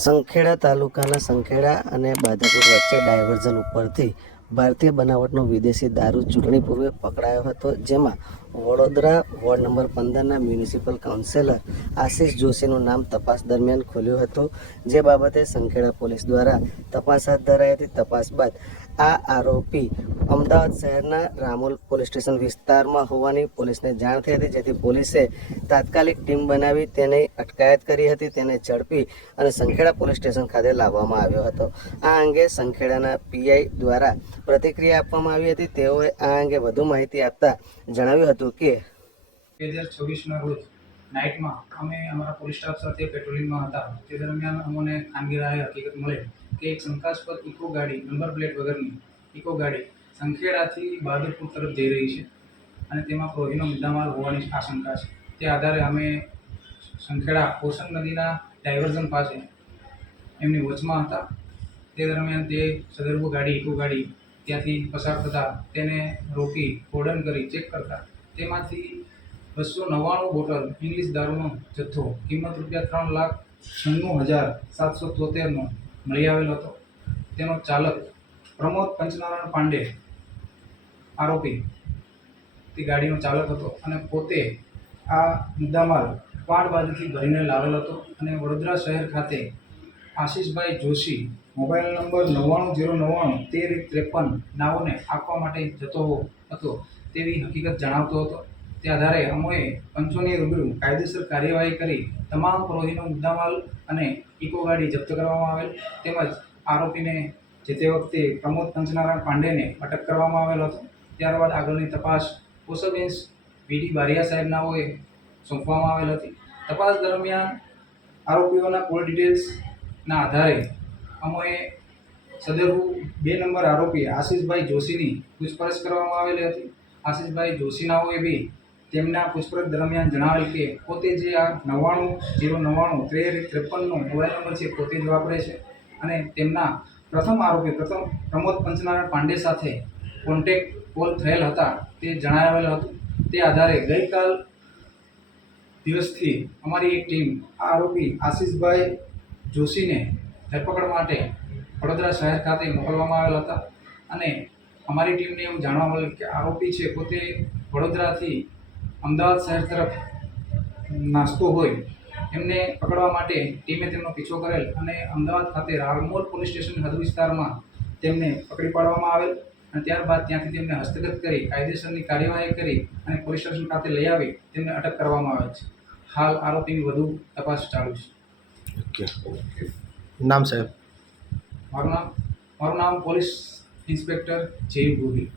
સંખેડા તાલુકાના સંખેડા અને બાધાપુર વચ્ચે ડાયવર્ઝન ઉપરથી ભારતીય બનાવટનો વિદેશી દારૂ ચૂંટણી પૂર્વે પકડાયો હતો, જેમાં વડોદરા વોર્ડ નંબર 15ના મ્યુનિસિપલ કાઉન્સિલર આશિષ જોશીનું નામ તપાસ દરમિયાન ખુલ્યું હતું, જે બાબતે સંખેડા પોલીસ દ્વારા તપાસ હાથ ધરાઈ હતી. તપાસ બાદ આ આરોપી અમદાવાદ શહેરના રામોલ પોલીસ સ્ટેશન વિસ્તારમાં હોવાની પોલીસને જાણ થઈ હતી, જેથી પોલીસે તાત્કાલિક ટીમ બનાવી તેની અટકાયત કરી હતી. તેને ઝડપી અને સંખેડા પોલીસ સ્ટેશન ખાતે લાવવામાં આવ્યો હતો. આ અંગે સંખેડાના પીઆઈ દ્વારા પ્રતિક્રિયા આપવામાં આવી હતી. તેઓએ આ અંગે વધુ માહિતી આપતા જણાવ્યું હતું કે 2026ના રોજ નાઇટમાં અમે અમારા પોલીસ સ્ટાફ સાથે પેટ્રોલિંગમાં હતા. તે દરમિયાન અમને ખાનગી રાહે હકીકત મળે કે એક શંકાસ્પદ ઇકો ગાડી, નંબર પ્લેટ વગરની ઇકો ગાડી સંખેડાથી બહાદુરપુર તરફ જઈ રહી છે અને તેમાં પ્રોહીનો મુદ્દામાલ હોવાની આશંકા છે. તે આધારે અમે સંખેડા ઓશન નદીના ડાયવર્ઝન પાસે એમની વચમાં હતા. તે દરમિયાન તે સદર્ભ ગાડી, ઇકો ગાડી ત્યાંથી પસાર થતાં તેને રોકી કોર્ડન કરી ચેક કરતા તેમાંથી 299 બોટલ ઇંગ્લિશ દારૂનો જથ્થો કિંમત રૂપિયા 3,96,773નો મળી આવેલો હતો. તેનો ચાલક પ્રમોદ પંચનારાયણ પાંડે આરોપી તે ગાડીનો ચાલક હતો અને પોતે આ મુદ્દામાલ પાડ બાજુથી ભરીને લાવેલો હતો અને વડોદરા શહેર ખાતે આશિષભાઈ જોશી મોબાઈલ નંબર 9909911353 નાઓને આપવા માટે જતો હતો તેવી હકીકત જણાવતો હતો. તે આધારે અમોએ પંચોની રૂબરૂ કાયદેસર કાર્યવાહી કરી તમામ પ્રોહીનો મુદ્દામાલ અને ઇકો ગાડી જપ્ત કરવામાં આવેલ, તેમજ આરોપીને જે તે વખતે પ્રમોદ પંચનારાયણ પાંડેને અટક કરવામાં આવેલો હતો. ત્યારબાદ આગળની તપાસ પોસબ ઇન્સ વીડી બારિયા સાહેબ નાઓએ સોંપવામાં આવેલ હતી. તપાસ દરમિયાન આરોપીઓના કોલ ડિટેલ્સના આધારે અમોએ સદરુ 2 નંબર આરોપી આશિષભાઈ જોશીની પૂછપરછ કરવામાં આવેલી હતી. આશિષભાઈ જોશીનાઓએ બી તેમના પૂછપરછ દરમિયાન જણાવેલ કે પોતે જે આ 99099353નો મોબાઈલ નંબર છે પોતે જ વાપરે છે અને તેમના પ્રથમ પ્રમોદ પંચનારાયણ પાંડે સાથે કોન્ટેક્ટ કોલ થયેલ હતા તે જણાવેલ હતું. તે આધારે ગઈકાલ દિવસથી અમારી એક ટીમ આ આરોપી આશિષભાઈ જોશીને ધરપકડ માટે વડોદરા શહેર ખાતે મોકલવામાં આવેલ હતા અને અમારી ટીમને એવું જાણવા મળેલ કે આરોપી છે પોતે વડોદરાથી અમદાવાદ શહેર તરફ નાસ્તો હોય એમને પકડવા માટે ટીમે તેમનો પીછો કરેલ અને અમદાવાદ ખાતે રામોલ પોલીસ સ્ટેશન હદ વિસ્તારમાં તેમને પકડી પાડવામાં આવેલ અને ત્યારબાદ ત્યાંથી તેમને હસ્તગત કરી કાયદેસરની કાર્યવાહી કરી અને પોલીસ સ્ટેશન ખાતે લઈ આવી તેમને અટક કરવામાં આવેલ છે. હાલ આરોપીની વધુ તપાસ ચાલુ છે. ઓકે, નામ સાહેબ? મારું નામ પોલીસ ઇન્સ્પેક્ટર જયુ ગોહિલ.